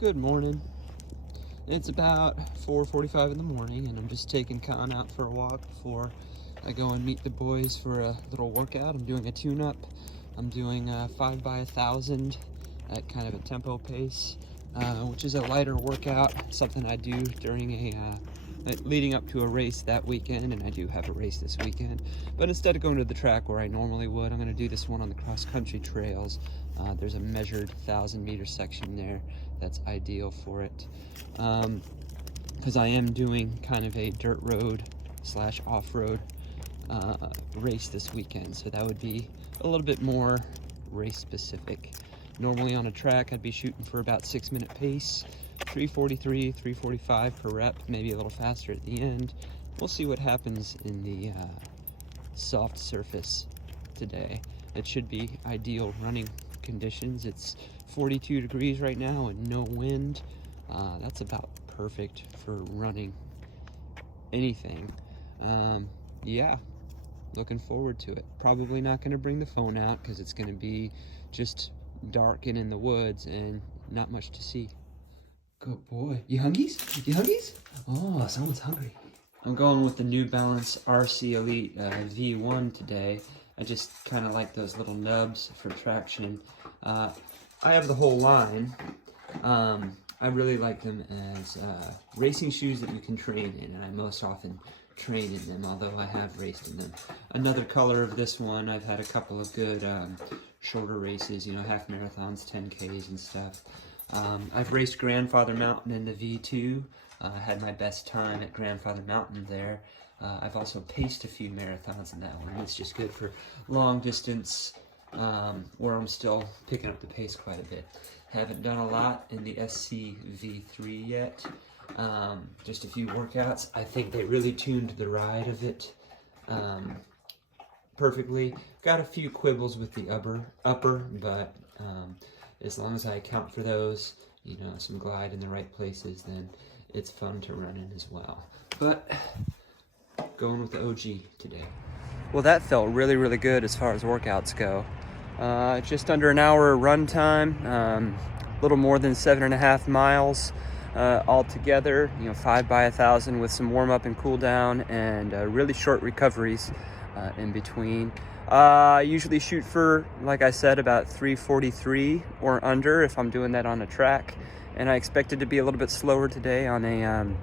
Good morning. It's about 4:45 in the morning, and I'm just taking Con out for a walk before I go and meet the boys for a little workout. I'm doing a tune-up. I'm doing 5 by 1,000 at kind of a tempo pace, which is a lighter workout, something I do during leading up to a race that weekend, and I do have a race this weekend. But instead of going to the track where I normally would, I'm going to do this one on the cross-country trails. There's a measured 1,000-meter section there that's ideal for it, because I am doing kind of a dirt road slash off-road race this weekend, so that would be a little bit more race specific. Normally on a track I'd be shooting for about 6-minute pace, 3:43, 3:45 per rep, maybe a little faster at the end. We'll see what happens in the soft surface today. It should be ideal running conditions. It's 42 degrees right now and no wind. That's about perfect for running anything. Yeah, looking forward to it. Probably not going to bring the phone out because it's going to be just dark and in the woods and not much to see. Good boy. You hungies? You hungies? Oh, someone's hungry. I'm going with the New Balance RC Elite V1 today. I just kind of like those little nubs for traction. I have the whole line. I really like them as racing shoes that you can train in, and I most often train in them, although I have raced in them. Another color of this one, I've had a couple of good shorter races, half marathons, 10Ks and stuff. I've raced Grandfather Mountain in the V2. I had my best time at Grandfather Mountain there. I've also paced a few marathons in that one. It's just good for long distance, where I'm still picking up the pace quite a bit. Haven't done a lot in the SC V3 yet. Just a few workouts. I think they really tuned the ride of it perfectly. Got a few quibbles with the upper, but as long as I account for those, some glide in the right places, then it's fun to run in as well. But going with the OG today. Well, that felt really, really good as far as workouts go. Just under an hour run time, a little more than 7.5 miles altogether, 5 by 1,000 with some warm up and cool down, and really short recoveries in between. I usually shoot for, like I said, about 3:43 or under if I'm doing that on a track, and I expect it to be a little bit slower today on a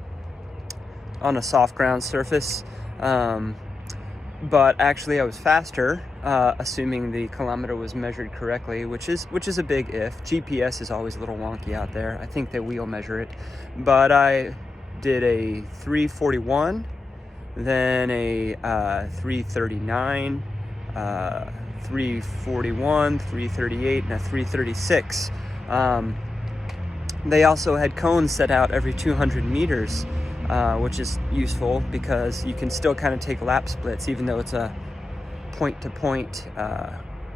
soft ground surface. But actually I was faster, assuming the kilometer was measured correctly, which is a big if. GPS is always a little wonky out there. I think that we'll measure it. But I did a 3:41, then a 3:39, 3:41, 3:38, and a 3:36. They also had cones set out every 200 meters. Which is useful because you can still kind of take lap splits, even though it's a point-to-point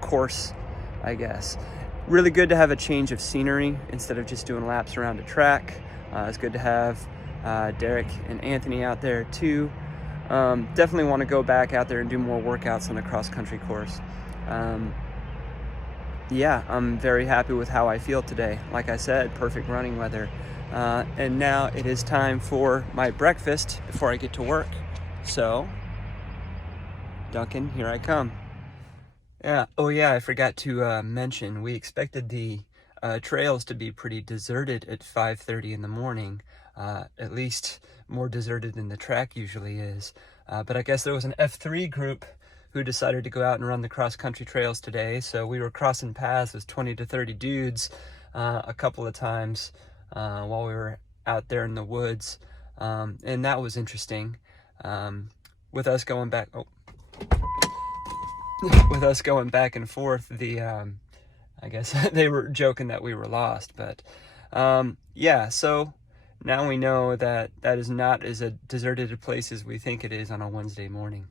course, I guess. Really good to have a change of scenery instead of just doing laps around a track. It's good to have Derek and Anthony out there too. Definitely want to go back out there and do more workouts on the cross-country course. Yeah, I'm very happy with how I feel today. Like I said, perfect running weather. And now it is time for my breakfast before I get to work. So, Duncan, here I come. Yeah. Oh yeah, I forgot to mention, we expected the trails to be pretty deserted at 5:30 in the morning. At least more deserted than the track usually is. But I guess there was an F3 group who decided to go out and run the cross-country trails today. So we were crossing paths with 20 to 30 dudes a couple of times while we were out there in the woods, and that was interesting. With us going back and forth, I guess they were joking that we were lost, but yeah, so now we know that is not as a deserted a place as we think it is on a Wednesday morning.